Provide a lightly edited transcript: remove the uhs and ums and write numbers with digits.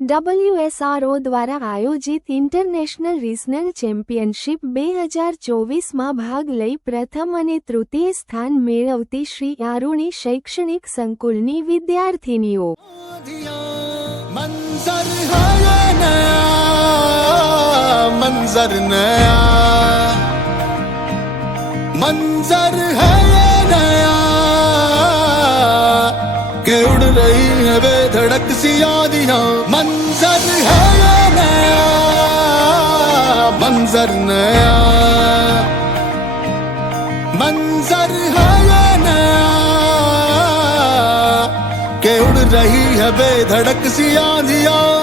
WSRO દ્વારા આયોજિત international regional championship 2024માં ભાગ લઈ પ્રથમ અને તૃતીય સ્થાન મેળવતી શ્રી આરુણી શૈક્ષણિક સંકુલની વિદ્યાર્થીનીઓ के उड़ रही है बेधड़क सी यादियां मंजर है ये नया मंजर नया मंजर है ये नया के उड़ रही है बेधड़क सी यादियां